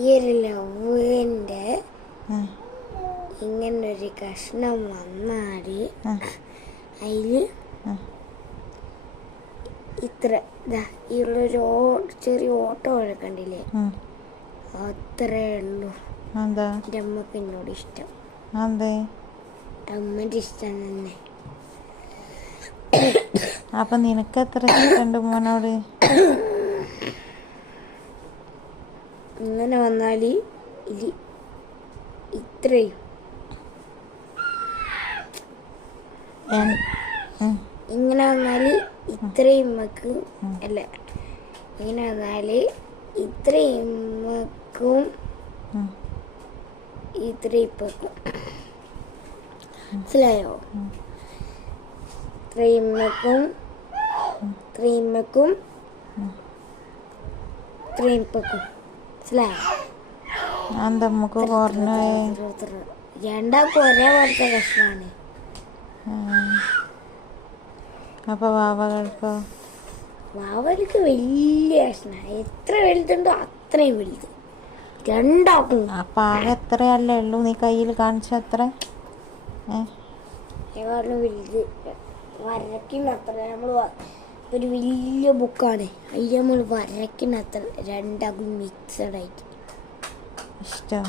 ഈ ഒരു ലവിൻ്റെ ഇങ്ങനൊരു കഷ്ണം വന്നാൽ അതിൽ ഇത്ര ഈ ഉള്ളൊരു ചെറിയ ഓട്ടോ കണ്ടില്ലേ, അത്രേ ഉള്ളൂ. എൻ്റെ അമ്മക്ക് എന്നോട് ഇഷ്ടം, അമ്മൻ്റെ ഇഷ്ടം തന്നെ. അപ്പൊ നിനക്ക് എത്ര ഇഷ്ടമുണ്ട് മോനോട്? ഇങ്ങനെ വന്നാൽ ഇത് ഇത്രയും ഇങ്ങനെ വന്നാൽ ഇത്രയും ഉമ്മക്ക് അല്ല, ഇങ്ങനെ വന്നാൽ ഇത്രയും ഉമ്മക്കും ഇത്രയും ഇപ്പക്കും. മനസ്സിലായോ? ഇത്രയും ഉമ്മക്കും ഇത്രയും ഉമ്മക്കും ഇത്രയും ഇപ്പക്കും. മനസ്സിലായോ? നമുക്ക് രണ്ടാൾക്കും ഒരേപോലത്തെ കഷ്ണമാണ്. അപ്പൊ വാവകൾക്കോ? വാവകൾക്ക് വലിയ കഷ്ണമാണ്. എത്ര വലുതുണ്ടോ അത്രയും വലുത് രണ്ടാൾക്കും. അപ്പൊ ആകെ എത്രയല്ലേ ഉള്ളൂ നീ കയ്യിൽ കാണിച്ച അത്ര? വലുത് വരയ്ക്കുന്ന അത്ര. നമ്മൾ ഒരു വലിയ ബുക്കാണ്, അതിൽ നമ്മൾ വരയ്ക്കുന്ന അത്ര രണ്ടാൾക്കും മിക്സഡ് ആയിട്ട് ഇഷ്ടം.